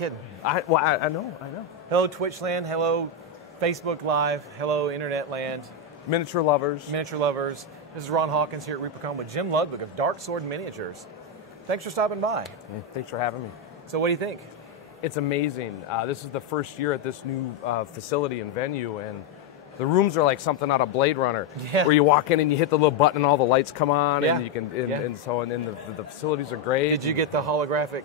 Kidding. I know. Hello, Twitch land. Hello, Facebook Live. Hello, Internet land. Miniature lovers. Miniature lovers. This is Ron Hawkins here at Reapercon with Jim Ludwig of Dark Sword Miniatures. Thanks for stopping by. Thanks for having me. So what do you think? It's amazing. This is the first year at this new facility and venue, and the rooms are like something out of Blade Runner, where you walk in and you hit the little button and all the lights come on, and you can, and the facilities are great. Did you get the holographic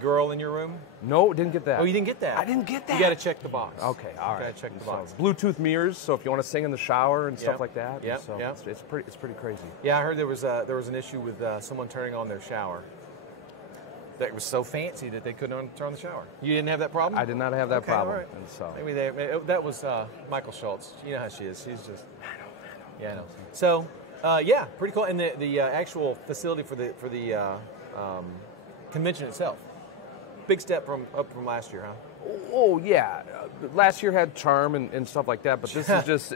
girl in your room? No, didn't get that. Oh, you didn't get that? I didn't get that. You got to check the box. Okay, all right. You got to check the box. Bluetooth mirrors, so if you want to sing in the shower and stuff like that. Yeah, so it's pretty crazy. Yeah, I heard there was an issue with someone turning on their shower. That was so fancy that they couldn't turn on the shower. You didn't have that problem? I did not have that problem. All right. And so maybe that was Michael Schultz. You know how she is. She's just. I know. Yeah, I know. So, yeah, pretty cool. And the actual facility for the convention itself, big step up from last year, huh? Oh yeah, last year had charm and stuff like that, but this is just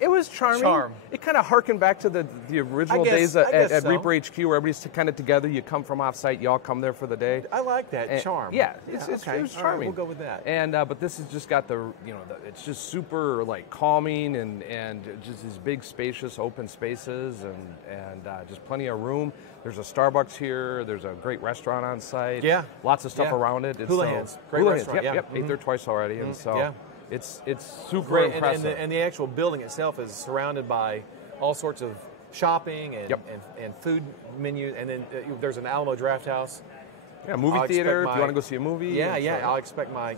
it was charming. It kind of harkened back to the original days at Reaper HQ, where everybody's kind of together. You come from offsite, you all come there for the day. I like that charm. Yeah, it was charming. Right, we'll go with that. And but this has just got it's just super like calming and just these big spacious open spaces and just plenty of room. There's a Starbucks here. There's a great restaurant on site. Yeah, lots of stuff around it. Hula Hands, great restaurant. Yep, ate there twice already, and so. Yeah. It's super impressive. And the actual building itself is surrounded by all sorts of shopping and food menus, and then there's an Alamo Draft House. Yeah, movie theater, if you want to go see a movie. Yeah, I'll expect my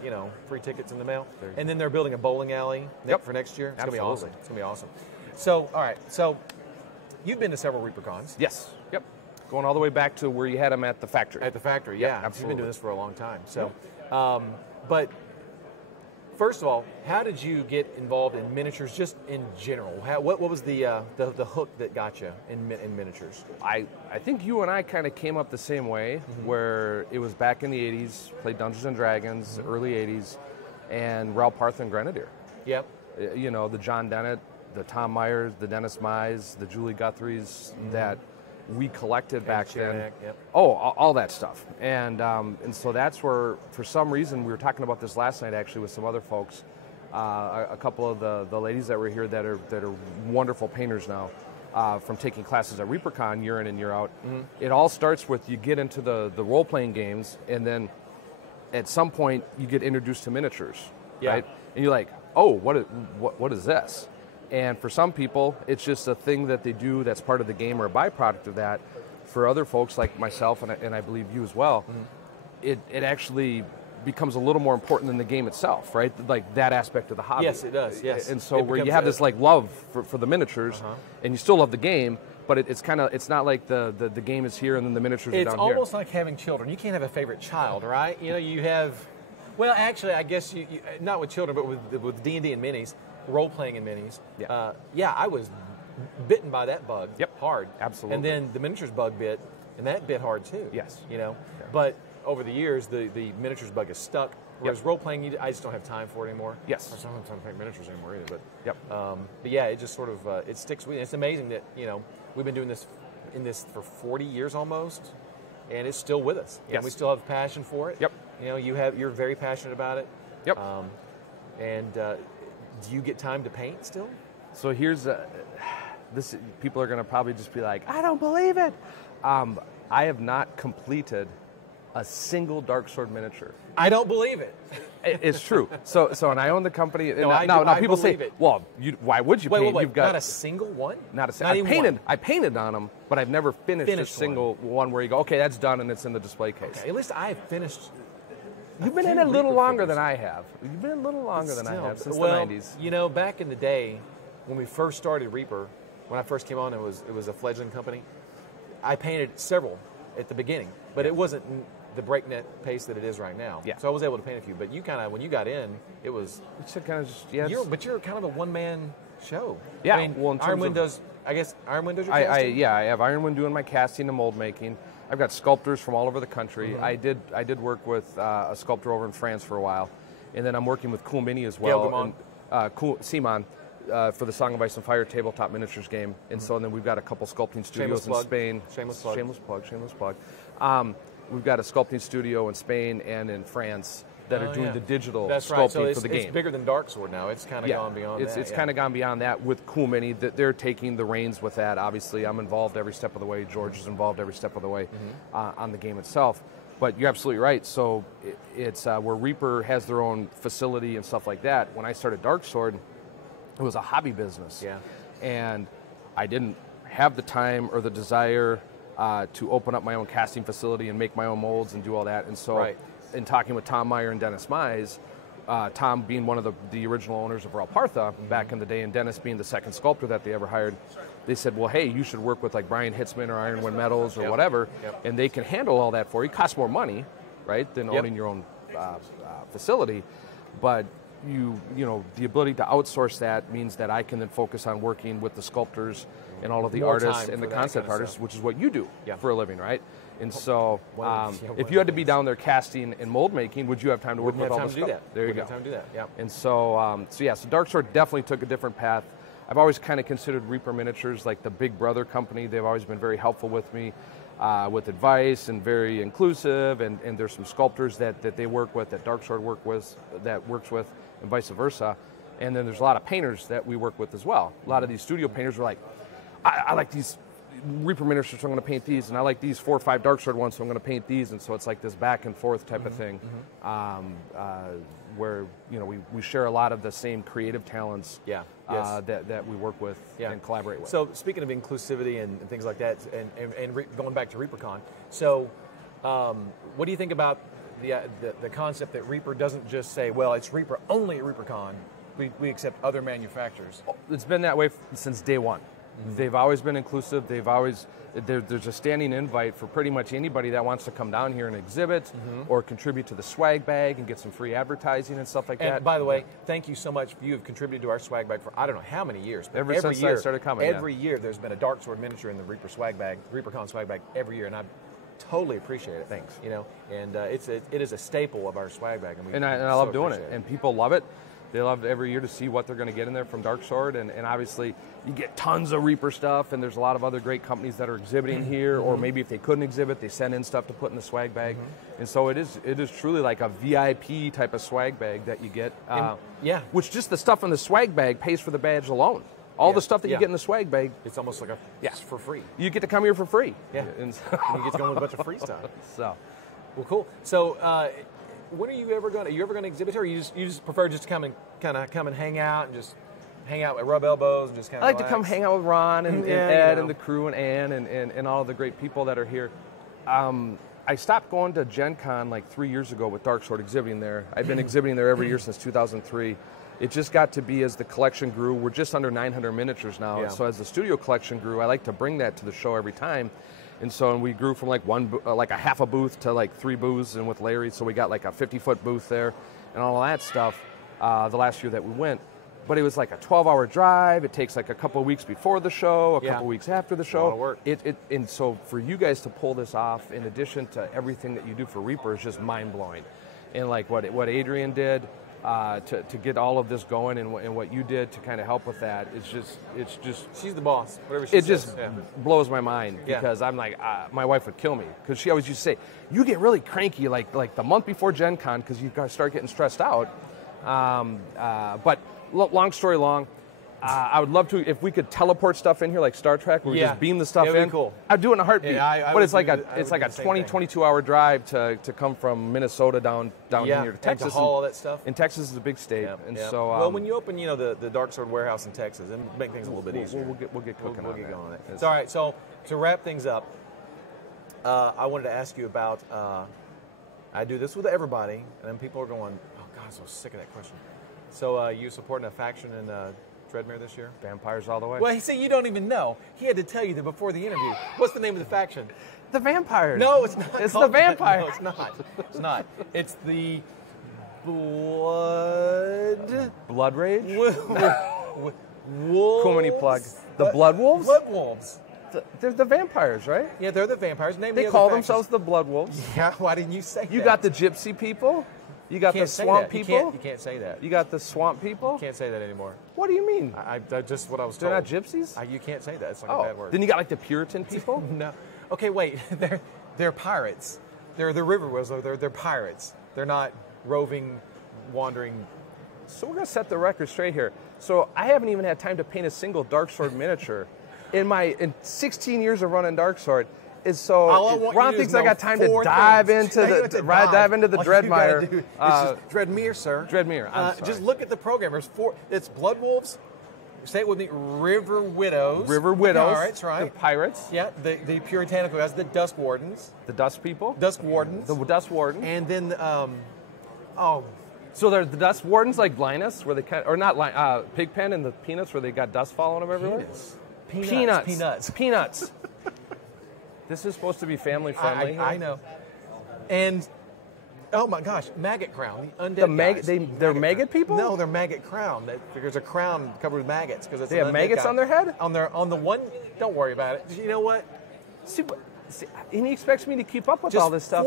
free tickets in the mail. And then they're building a bowling alley for next year. It's going to be awesome. It's going to be awesome. So, all right, so you've been to several Reapercons. Yes. Yep. Going all the way back to where you had them at the factory. At the factory, yeah. Absolutely. You've been doing this for a long time. So, but first of all, how did you get involved in miniatures just in general? What was the hook that got you in miniatures? I think you and I kind of came up the same way, where it was back in the 80s, played Dungeons & Dragons, early 80s, and Ralph Parth and Grenadier. Yep. You know, the John Dennett, the Tom Myers, the Dennis Mize, the Julie Guthries that we collected back then. Yep. Oh, all that stuff. And so that's where, for some reason, we were talking about this last night actually with some other folks, a couple of the ladies that were here that are wonderful painters now, from taking classes at Reapercon year in and year out. It all starts with you get into the role-playing games, and then at some point you get introduced to miniatures, right? And you're like, oh, what is this? And for some people, it's just a thing that they do that's part of the game or a byproduct of that. For other folks like myself, and I believe you as well, it actually becomes a little more important than the game itself, right? Like that aspect of the hobby. Yes, it does, yes. And so where you have this like love for the miniatures, and you still love the game, but it's not like the game is here and then the miniatures are down here. It's almost like having children. You can't have a favorite child, right? You know, you have, well, actually, I guess you not with children, but with D&D and minis, role-playing in minis. I was bitten by that bug hard. Absolutely. And then the miniatures bug bit, and that bit hard too. Yes. You know, but over the years, the miniatures bug is stuck. Whereas role-playing, I just don't have time for it anymore. Yes. I don't have time to paint miniatures anymore either. But yeah, it just sort of it sticks with you. It's amazing that we've been doing this for 40 years almost, and it's still with us. And we still have passion for it. Yep. You know, you're very passionate about it. Yep. Do you get time to paint still? So here's this. People are going to probably just be like, I don't believe it. I have not completed a single Dark Sword miniature. I don't believe it. It's true. So and I own the company. Now people say, well, why would you paint? Wait, You've got not a single one? Not a single. I painted on them, but I've never finished a single one where you go, okay, that's done and it's in the display case. Okay, at least I've finished. You've been in it a little longer than I have. You've been a little longer than I have since the 90s. You know, back in the day, when we first started Reaper, when I first came on, it was a fledgling company. I painted several at the beginning, but it wasn't the breakneck pace that it is right now. Yeah. So I was able to paint a few. But you kind of, when you got in, it was. It's kind of just But you're kind of a one-man show. Yeah. I mean, well, Ironwind does. I guess Ironwind does your casting? I have Ironwind doing my casting and mold making. I've got sculptors from all over the country. I did work with a sculptor over in France for a while, and then I'm working with Cool Mini as well. Simon for the Song of Ice and Fire tabletop miniatures game, and so then we've got a couple sculpting studios in Spain. Shameless plug. Shameless plug. we've got a sculpting studio in Spain and in France that are doing the digital sculpting right. So for the game. It's bigger than Dark Sword now. It's kind of gone beyond that. It's kind of gone beyond that with Cool Mini. That they're taking the reins with that. Obviously, I'm involved every step of the way. George is involved every step of the way on the game itself. But you're absolutely right. So it's where Reaper has their own facility and stuff like that. When I started Dark Sword, it was a hobby business. Yeah. And I didn't have the time or the desire to open up my own casting facility and make my own molds and do all that. And so in talking with Tom Meyer and Dennis Mize, Tom being one of the original owners of Reapercon back in the day, and Dennis being the second sculptor that they ever hired, they said, well, hey, you should work with like Brian Hitzman or Ironwind Metals or whatever, and they can handle all that for you. It costs more money, right, than owning your own facility, but you know, the ability to outsource that means that I can then focus on working with the sculptors and all of the artists and the concept artists, which is what you do for a living, right? And so, if you had to be down there casting and mold making, would you have time to work with all the stuff? There you go. Time to do that. Yeah. And so, so Dark Sword definitely took a different path. I've always kind of considered Reaper Miniatures like the big brother company. They've always been very helpful with me, with advice and very inclusive. And there's some sculptors that they work with, that Dark Sword works with, and vice versa. And then there's a lot of painters that we work with as well. A lot of these studio painters are like, I like these Reaper Miniatures, so I'm going to paint these, and I like these 4 or 5 Dark Sword ones, so I'm going to paint these. And so it's like this back and forth type of thing, where we share a lot of the same creative talents that we work with and collaborate with. So speaking of inclusivity and things like that, and going back to Reapercon, so what do you think about the concept that Reaper doesn't just say, well, it's Reaper only at Reapercon, we accept other manufacturers? It's been that way since day one. They've always been inclusive. There's a standing invite for pretty much anybody that wants to come down here and exhibit or contribute to the swag bag and get some free advertising and stuff like that. And by the way, thank you so much. You have contributed to our swag bag for I don't know how many years. But Ever since I started coming. Every year there's been a Dark Sword miniature in the Reaper swag bag, Reapercon swag bag every year, and I totally appreciate it. Thanks. And it is a staple of our swag bag. And I love doing it. And people love it. They love every year to see what they're going to get in there from Dark Sword, and obviously you get tons of Reaper stuff, and there's a lot of other great companies that are exhibiting here, or maybe if they couldn't exhibit, they send in stuff to put in the swag bag, and so it is truly like a VIP type of swag bag that you get, which just the stuff in the swag bag pays for the badge alone. All the stuff that you get in the swag bag, it's almost like it's for free. You get to come here for free. Yeah, and you get to go with a bunch of free stuff. So, well, cool. So. When are you ever going to exhibit here? Or you just prefer just to come and hang out and just hang out and rub elbows and just kind of I like to come hang out with Ron and Ed and the crew and Ann and all of the great people that are here. I stopped going to Gen Con like 3 years ago with Dark Sword exhibiting there. I've been exhibiting there every year since 2003. It just got to be, as the collection grew, we're just under 900 miniatures now. Yeah. So as the studio collection grew, I like to bring that to the show every time. And so we grew from like a half a booth to like 3 booths, and with Larry, so we got like a 50-foot booth there and all of that stuff the last year that we went. But it was like a 12-hour drive. It takes like a couple of weeks before the show, a couple of weeks after the show. A lot of work. And so for you guys to pull this off, in addition to everything that you do for Reaper, is just mind-blowing. And like what Adrian did, to get all of this going, and what you did to kind of help with that, it's just she's the boss. Whatever she says. It just blows my mind, because I'm like, my wife would kill me, because she always used to say, you get really cranky like the month before Gen Con, because you gotta start getting stressed out. But long story long, I would love to, if we could teleport stuff in here like Star Trek, where we just beam the stuff in. Cool. I'd do it in a heartbeat. Yeah, but it's like a 22-hour drive to come from Minnesota down here to Texas. And to haul all that stuff. And Texas is a big state, so well, when you open the Dark Sword warehouse in Texas, and make things a little bit easier. We'll get cooking on that. It's all right. So to wrap things up, I wanted to ask you about. I do this with everybody, and then people are going, "Oh God, I'm so sick of that question." So you supporting a faction in Dreadmere this year? Vampires all the way. Well, you don't even know. He had to tell you that before the interview. What's the name of the faction? The Vampires. No, it's not. It's the Vampires. No, it's not. It's not. It's the Blood Rage? Wolves. Cool many plug. The Blood Wolves? Blood Wolves. They're the vampires, right? Yeah, they're the vampires. They call themselves the Blood Wolves. Yeah, why didn't you say that? You got the gypsy people. You got the swamp people. You can't say that. You got the swamp people. You can't say that anymore. What do you mean? I just what I was told. They're not gypsies? You can't say that. It's like a bad word. Then you got like the Puritan people? No. Okay, wait. They're pirates. They're the river whales, though. They're pirates. They're not roving, wandering. So we're going to set the record straight here. So I haven't even had time to paint a single Dark Sword miniature in 16 years of running Dark Sword. Ron thinks I got time to dive into the Dreadmire. Dreadmere, sir. Dreadmere. I'm sorry. Just look at the program. There's 4. It's Blood Wolves. Say it with me. River Widows. River Widows. Pirates, right? The pirates. Yeah. The Puritanical guys. The Dusk Wardens. The Dust People. Dusk Wardens. The Dust Warden. And then So they're the Dust Wardens like Linus, where they or not Pigpen and the Peanuts, where they got dust following them everywhere. Peanuts. This is supposed to be family friendly. I know. And oh my gosh, Maggot Crown, the undead guys. They're maggot people? No, they're Maggot Crown. There's a crown covered with maggots because they have maggots on their head. On the one. Don't worry about it. You know what? See, and he expects me to keep up with all this stuff.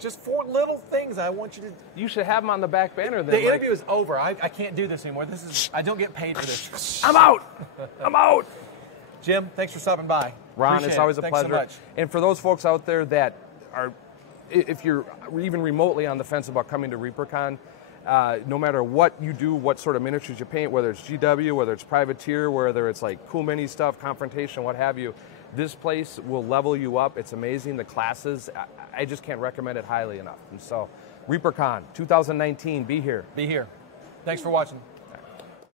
Just 4 little things. I want you to. You should have them on the back banner. Then the interview is over. I can't do this anymore. I don't get paid for this. I'm out. Jim, thanks for stopping by. Ron, Appreciate it's always a Thanks pleasure. So much. And for those folks out there that are, if you're even remotely on the fence about coming to Reapercon, no matter what you do, what sort of miniatures you paint, whether it's GW, whether it's privateer, whether it's like cool mini stuff, confrontation, what have you, this place will level you up. It's amazing. The classes, I just can't recommend it highly enough. And so, Reapercon 2019, be here. Be here. Thanks for watching.